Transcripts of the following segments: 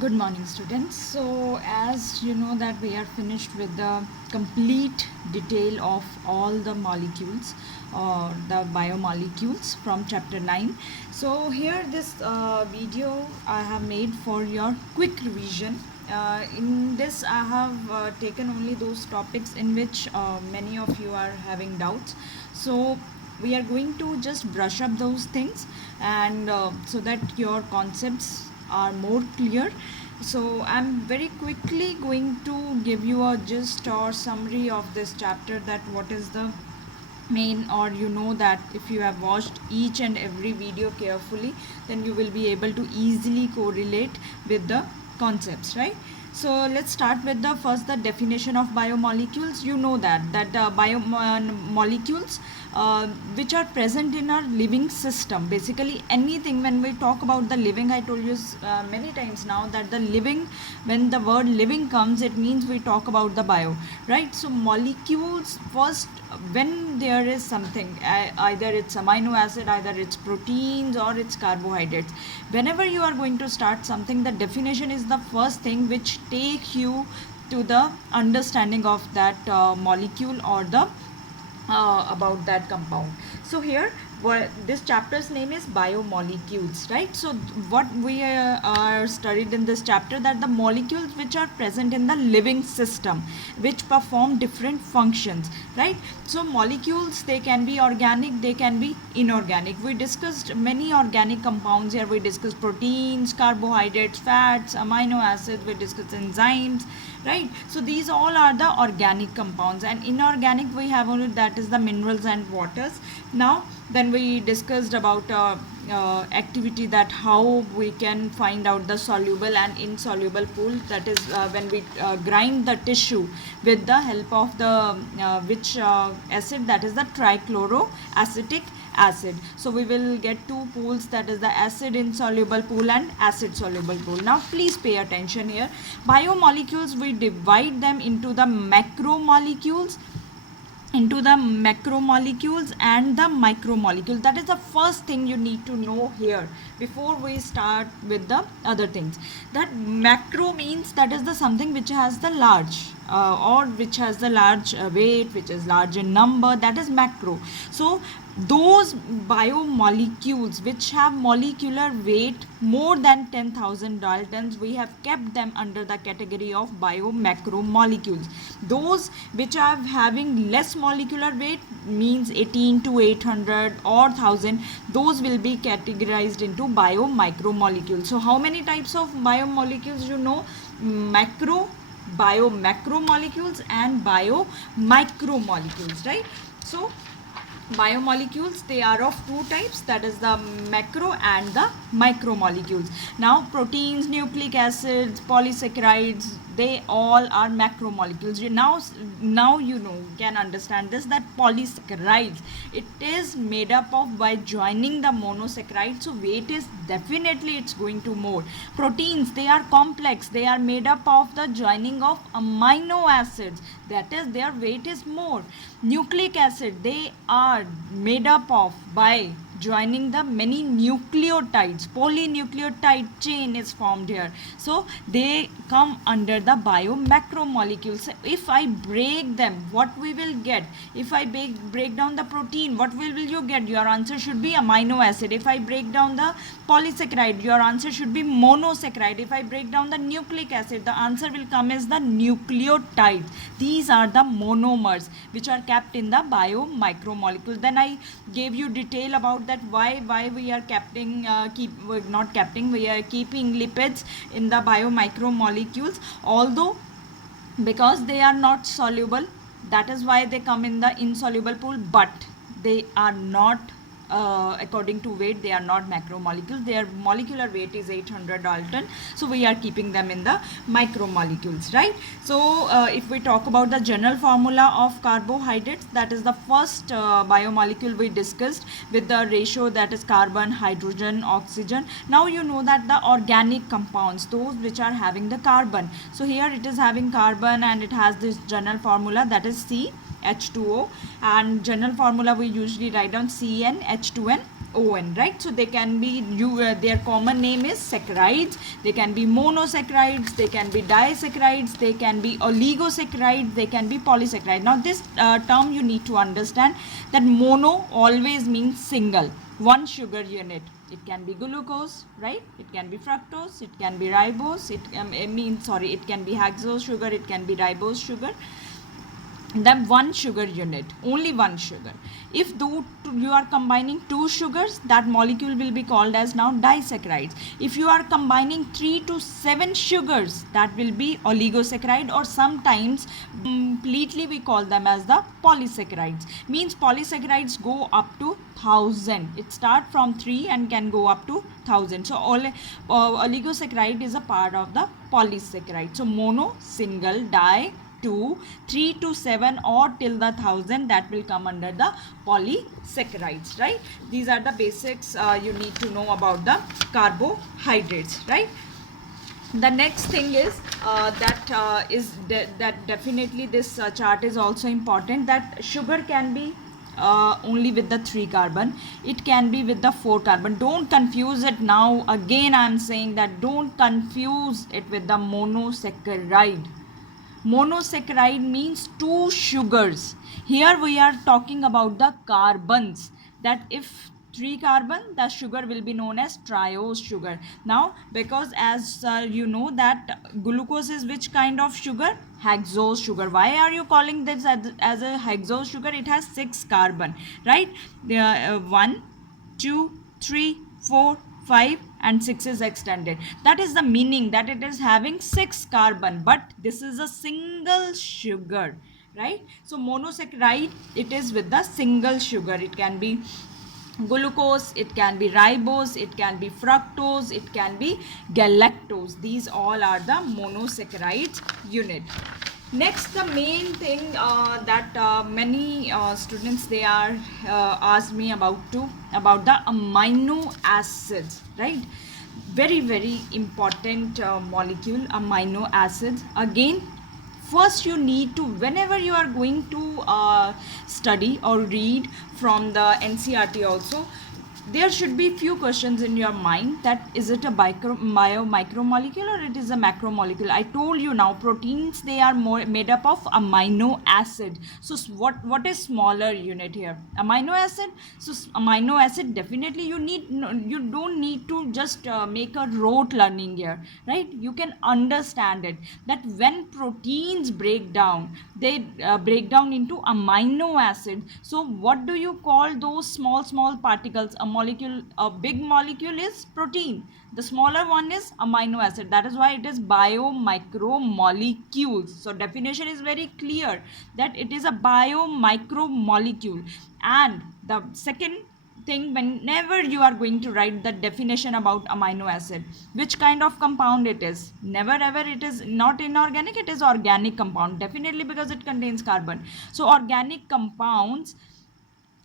Good morning, students. So, as you know that we are finished with the complete detail of all the molecules or the biomolecules from chapter 9. So, here this video I have made for your quick revision. In this, I have taken only those topics in which many of you are having doubts. So, we are going to just brush up those things and so that your concepts are more clear. So I'm very quickly going to give you a gist or summary of this chapter, that what is the main, or that if you have watched each and every video carefully, then you will be able to easily correlate with the concepts, right? So let's start with the definition of biomolecules. You know that biomolecules which are present in our living system. Basically anything, when we talk about the living, I told you many times now that the living, when the word living comes, it means we talk about the bio, right? So molecules, first, when there is something, either it's amino acid, either it's proteins, or it's carbohydrates, whenever you are going to start something, the definition is the first thing which take you to the understanding of that molecule or the about that compound. So here, this chapter's name is biomolecules, right? So what we are studied in this chapter, that the molecules which are present in the living system, which perform different functions, right? So molecules, they can be organic, they can be inorganic. We discussed many organic compounds here. We discussed proteins, carbohydrates, fats, amino acids, we discussed enzymes, right? So these all are the organic compounds, and inorganic we have only, that is the minerals and waters. Now then we discussed about activity, that how we can find out the soluble and insoluble pool, that is when we grind the tissue with the help of the which acid, that is the trichloroacetic acid. So we will get two pools, that is the acid insoluble pool and acid soluble pool. Now please pay attention here. Biomolecules, we divide them into the macromolecules and the micromolecules. That is the first thing you need to know here before we start with the other things. That macro means that is the something which has the large or which has the large weight, which is large in number, that is macro. So those biomolecules which have molecular weight more than 10,000 daltons, we have kept them under the category of biomacromolecules. Those which are having less molecular weight, means 18 to 800 or 1000, those will be categorized into biomicromolecules. So how many types of biomolecules you know? Macro, biomacromolecules and biomicromolecules, right? So biomolecules, they are of two types, that is the macro and the micromolecules. Now proteins, nucleic acids, polysaccharides, they all are macromolecules. Now you can understand this, that polysaccharides, it is made up of, by joining the monosaccharide, so weight is definitely it's going to more. Proteins, they are complex, they are made up of the joining of amino acids, that is their weight is more. Nucleic acid, they are made up of by joining the many nucleotides, polynucleotide chain is formed here, so they come under the biomacromolecules. If I break them, what we will get? If I break down the protein, what will you get? Your answer should be amino acid. If I break down the polysaccharide, your answer should be monosaccharide. If I break down the nucleic acid, the answer will come as the nucleotide. These are the monomers which are kept in the biomicromolecules. Then I gave you detail about that why we are we are keeping lipids in the biomicromolecules, although because they are not soluble, that is why they come in the insoluble pool, but they are not according to weight, they are not macromolecules. Their molecular weight is 800 dalton, so we are keeping them in the micromolecules, right? So if we talk about the general formula of carbohydrates, that is the first biomolecule we discussed, with the ratio, that is carbon, hydrogen, oxygen. Now you know that the organic compounds, those which are having the carbon, so here it is having carbon and it has this general formula, that is C H2O, and general formula we usually write down CnH2n O-N, right? So they can be, their common name is saccharides. They can be monosaccharides, they can be disaccharides, they can be oligosaccharides, they can be polysaccharides. Now this term you need to understand that mono always means single, one sugar unit. It can be glucose, right? It can be fructose, it can be ribose, it can be hexose sugar, it can be ribose sugar. Then one sugar unit, only one sugar. If you are combining two sugars, that molecule will be called as now disaccharides. If you are combining 3 to 7 sugars, that will be oligosaccharide, or sometimes completely we call them as the polysaccharides. Means polysaccharides go up to 1000. It start from 3 and can go up to 1000. So oligosaccharide is a part of the polysaccharide. So mono, single, di, 2, 3 to 7 or till the 1000, that will come under the polysaccharides, right? These are the basics you need to know about the carbohydrates, right? The next thing is that definitely this chart is also important, that sugar can be only with the 3 carbon, it can be with the 4 carbon. Don't confuse it. Now again I am saying that don't confuse it with the monosaccharide. Monosaccharide means 2 sugars. Here we are talking about the carbons, that if 3 carbon, the sugar will be known as triose sugar. Now because as you know that glucose is which kind of sugar? Hexose sugar. Why are you calling this as a hexose sugar? It has 6 carbon, right? 1, 2, 3, 4, 5 and 6 is extended. That is the meaning, that it is having 6 carbon, but this is a single sugar, right? So monosaccharide, it is with the single sugar. It can be glucose, it can be ribose, it can be fructose, it can be galactose. These all are the monosaccharides unit. Next, the main thing that many students they are asked me about the amino acids, right? Very important molecule, amino acids. Again, first you need to, whenever you are going to study or read from the NCERT also, there should be few questions in your mind, that is it a micromolecule or it is a macromolecule. I told you now, proteins, they are made up of amino acid. So what is smaller unit here? Amino acid. So amino acid, definitely you don't need to just make a rote learning here, right? You can understand it, that when proteins break down, they break down into amino acid. So what do you call those small particles? A big molecule is protein, the smaller one is amino acid. That is why it is biomicromolecules. So definition is very clear, that it is a biomicromolecule. And the second thing, whenever you are going to write the definition about amino acid, which kind of compound it is, never ever it is not inorganic, it is organic compound, definitely, because it contains carbon. So organic compounds,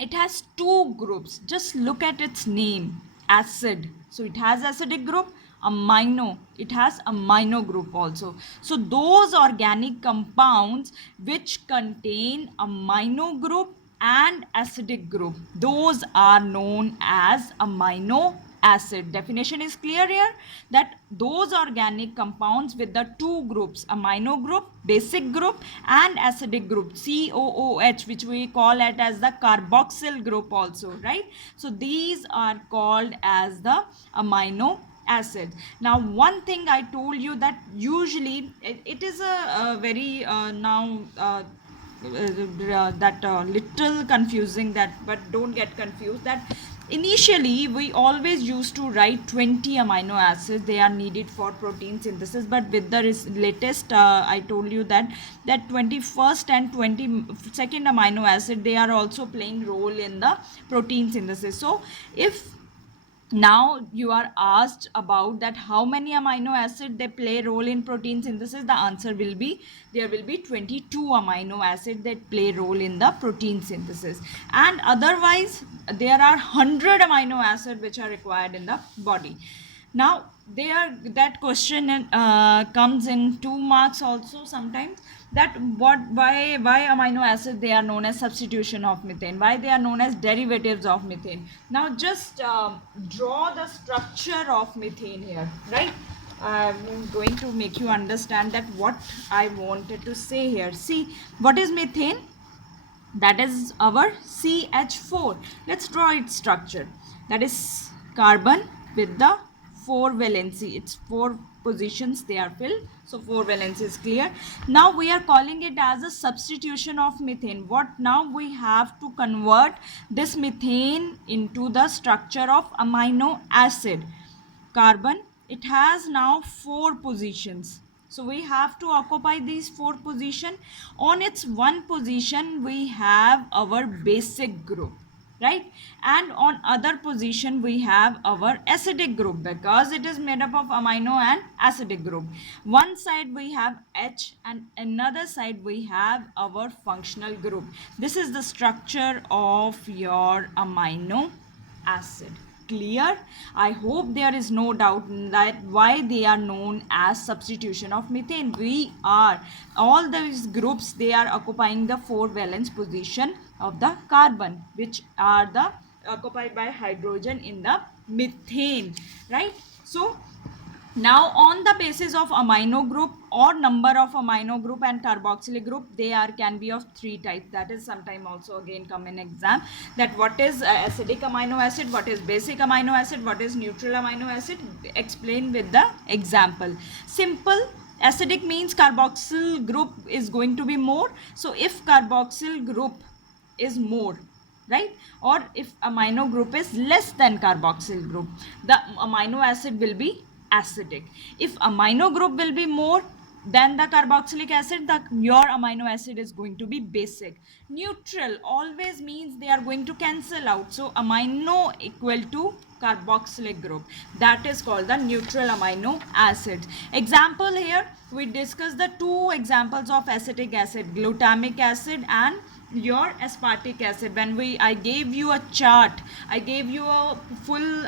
it has 2 groups. Just look at its name, acid. So it has acidic group. Amino, it has amino group also. So those organic compounds which contain amino group and acidic group, those are known as amino acid. Definition is clear here, that those organic compounds with the 2 groups, amino group, basic group and acidic group, COOH, which we call it as the carboxyl group also, right? So these are called as the amino acids. Now one thing I told you, that usually it is a very little confusing, that, but don't get confused, that initially we always used to write 20 amino acids, they are needed for protein synthesis. But with the latest I told you that 21st and 22nd amino acid, they are also playing role in the protein synthesis. So if now you are asked about that how many amino acid they play role in protein synthesis, the answer will be, there will be 22 amino acid that play role in the protein synthesis. And otherwise there are 100 amino acid which are required in the body. Now that question comes in 2 marks also sometimes, that why amino acid they are known as substitution of methane, why they are known as derivatives of methane. Now just draw the structure of methane here, right? I'm going to make you understand that what I wanted to say here. See, what is methane? That is our CH4. Let's draw its structure. That is carbon with the 4 valency. It's 4 positions they are filled. So 4 valency is clear. Now we are calling it as a substitution of methane. What now? We have to convert this methane into the structure of amino acid. Carbon, it has now 4 positions, so we have to occupy these 4 position. On its 1 position we have our basic group, right? And on other position we have our acidic group, because it is made up of amino and acidic group. One side we have H and another side we have our functional group. This is the structure of your amino acid. Clear? I hope there is no doubt that why they are known as substitution of methane. We are all these groups, they are occupying the 4 valence position of the carbon, which are the occupied by hydrogen in the methane, right? So now on the basis of amino group or number of amino group and carboxylic group, they are can be of 3 types. That is sometime also again come in exam, that what is acidic amino acid, what is basic amino acid, what is neutral amino acid. Explain with the example. Simple. Acidic means carboxyl group is going to be more. So if carboxyl group is more, right, or if amino group is less than carboxyl group, the amino acid will be acidic. If amino group will be more than the carboxylic acid, your amino acid is going to be basic. Neutral always means they are going to cancel out, so amino equal to carboxylic group, that is called the neutral amino acid. Example, here we discuss the 2 examples of acetic acid, glutamic acid and your aspartic acid. When I gave you a chart, I gave you a full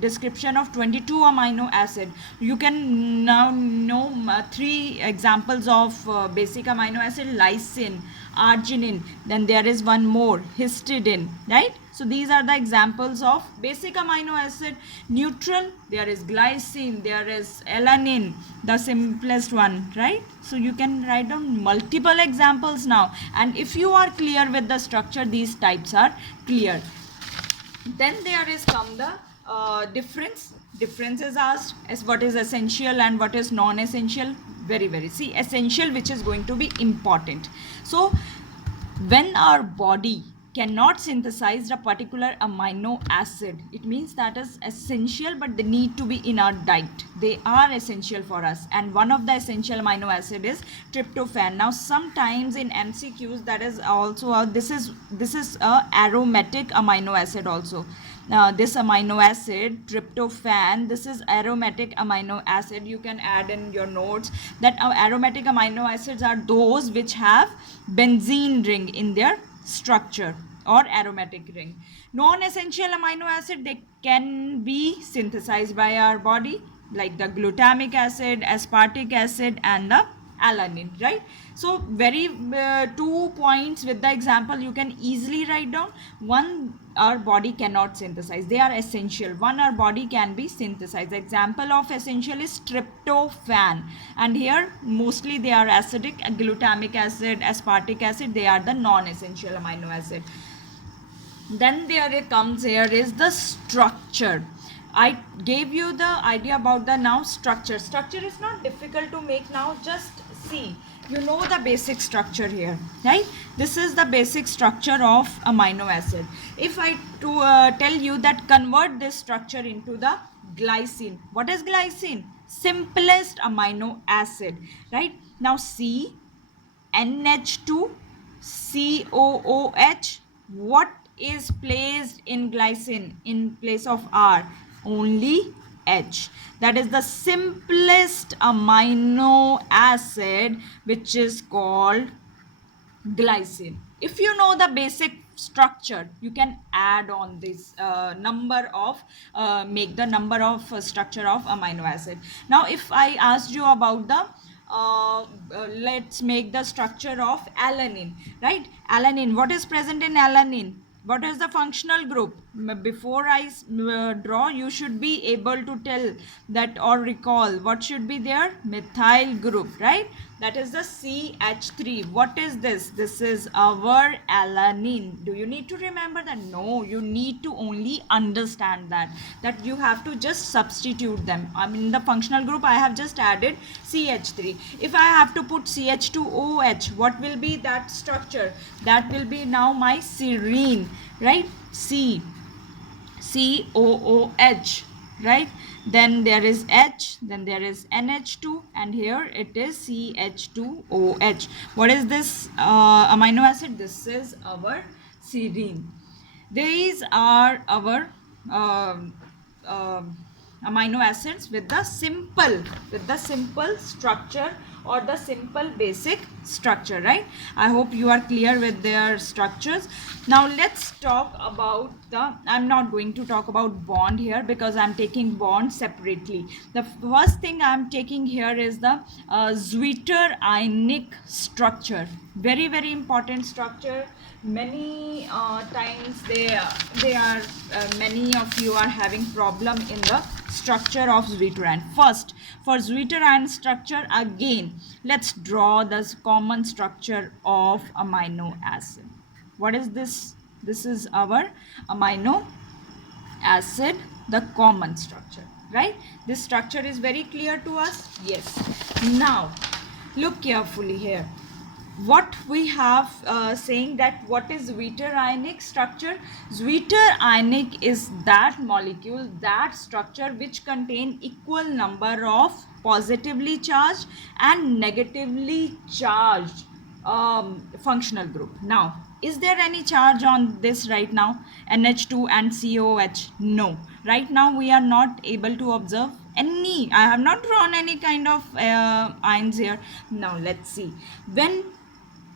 description of 22 amino acid. You can now know 3 examples of basic amino acid: lysine, arginine, then there is one more, histidine, right? So these are the examples of basic amino acid. Neutral, there is glycine, there is alanine, the simplest one, right? So you can write down multiple examples now, and if you are clear with the structure, these types are clear. Then there is come the difference. Difference is asked as what is essential and what is non-essential. Very see, essential, which is going to be important. So when our body cannot synthesize a particular amino acid, it means that is essential, but they need to be in our diet. They are essential for us, and one of the essential amino acid is tryptophan. Now sometimes in MCQs, that is also this is a aromatic amino acid also. This amino acid tryptophan, this is aromatic amino acid. You can add in your notes that aromatic amino acids are those which have benzene ring in their structure or aromatic ring. Non-essential amino acid, they can be synthesized by our body, like the glutamic acid, aspartic acid and the alanine, right? So very 2 points with the example you can easily write down. One, our body cannot synthesize, they are essential. One, our body can be synthesized. Example of essential is tryptophan, and here mostly they are acidic. Glutamic acid, aspartic acid, they are the non-essential amino acid. Then there comes, here is the structure. I gave you the idea about the now structure. Structure is not difficult to make now. Just see, you know the basic structure here, right? This is the basic structure of amino acid. If I tell you that convert this structure into the glycine. What is glycine? Simplest amino acid, right? Now C, NH2, COOH. What is placed in glycine in place of R? Only H. That is the simplest amino acid, which is called glycine. If you know the basic structure, you can add on this number of make the number of structure of amino acid. Now if I asked you about the let's make the structure of alanine, right? Alanine, what is present in alanine? What is the functional group? Before I draw, you should be able to tell that or recall what should be there. Methyl group, right? That is the CH3. What is this? This is our alanine. Do you need to remember that? No, you need to only understand that you have to just substitute them. I mean, in the functional group I have just added CH3. If I have to put CH2OH, what will be that structure? That will be now my serine, right? COOH, right? Then there is H, then there is NH2, and here it is CH2OH. What is this amino acid? This is our serine. These are our amino acids with the simple structure or the simple basic structure, right? I hope you are clear with their structures. Now let's talk about I'm not going to talk about bond here because I'm taking bond separately. The first thing I'm taking here is the zwitterionic structure. Very, very important structure. Many times they are many of you are having problem in the structure of zwitterion. First, for zwitterion structure, again let's draw the common structure of amino acid. What is this? This is our amino acid, the common structure, right? This structure is very clear to us. Yes. Now look carefully here. What we have saying that what is zwitterionic structure? Zwitterionic is that molecule, that structure which contain equal number of positively charged and negatively charged functional group. Now, is there any charge on this right now? NH2 and COH? No. Right now we are not able to observe any. I have not drawn any kind of ions here. Now let's see. When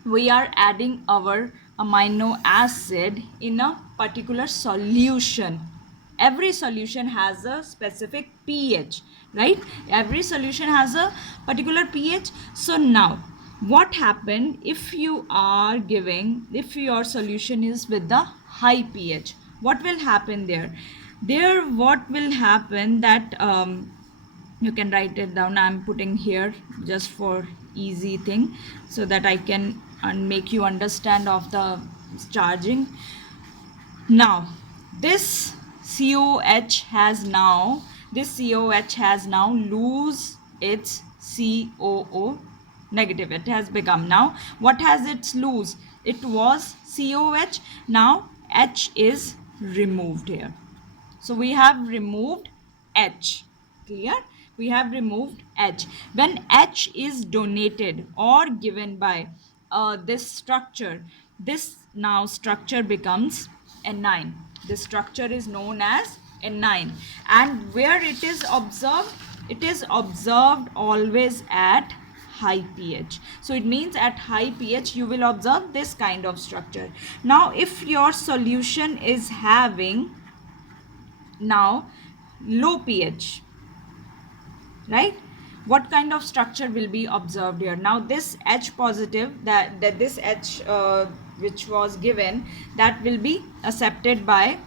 we are adding our amino acid in a particular solution, every solution has a specific pH, right? Every solution has a particular pH. So now what happened if you are giving, if your solution is with the high pH, what will happen there? What will happen that you can write it down. I'm putting here just for easy thing so that I can make you understand of the charging. Now this COH has now lose its COO negative. It has become, now what has it lose? It was COH, now H is removed here. So we have removed H. Clear? We have removed H. When H is donated or given by this structure, this now structure becomes anion. This structure is known as anion. And where it is observed? It is observed always at high pH. So it means at high pH you will observe this kind of structure. Now if your solution is having now low pH, right, what kind of structure will be observed here? Now this H positive, that this H which was given, that will be accepted by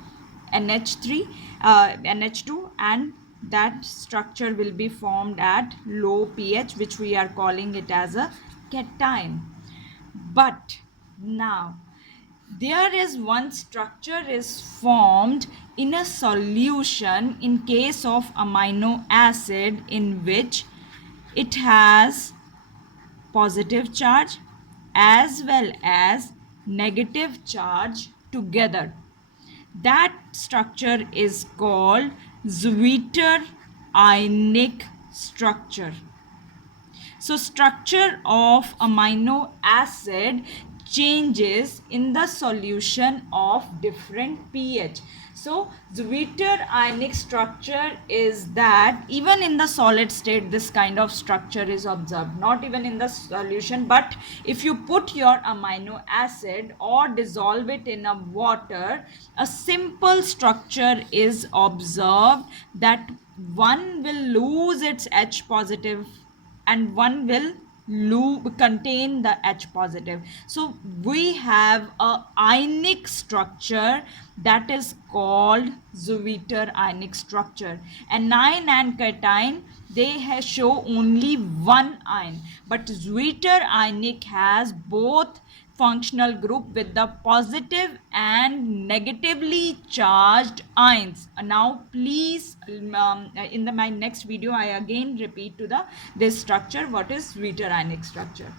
NH3 NH2, and that structure will be formed at low pH, which we are calling it as a cation. But now there is one structure is formed in a solution in case of amino acid in which it has positive charge as well as negative charge together. That structure is called zwitterionic structure. So structure of amino acid changes in the solution of different pH. So Zwitter ionic structure is that even in the solid state this kind of structure is observed, not even in the solution, but if you put your amino acid or dissolve it in a water, a simple structure is observed that one will lose its H positive and one will contain the H positive. So we have a ionic structure that is called Zwitter ionic structure. Anion and cation, they show only one ion, but Zwitter ionic has both functional group with the positive and negatively charged ions. Now please, in my next video I again repeat to the this structure, what is Zwitter ionic structure.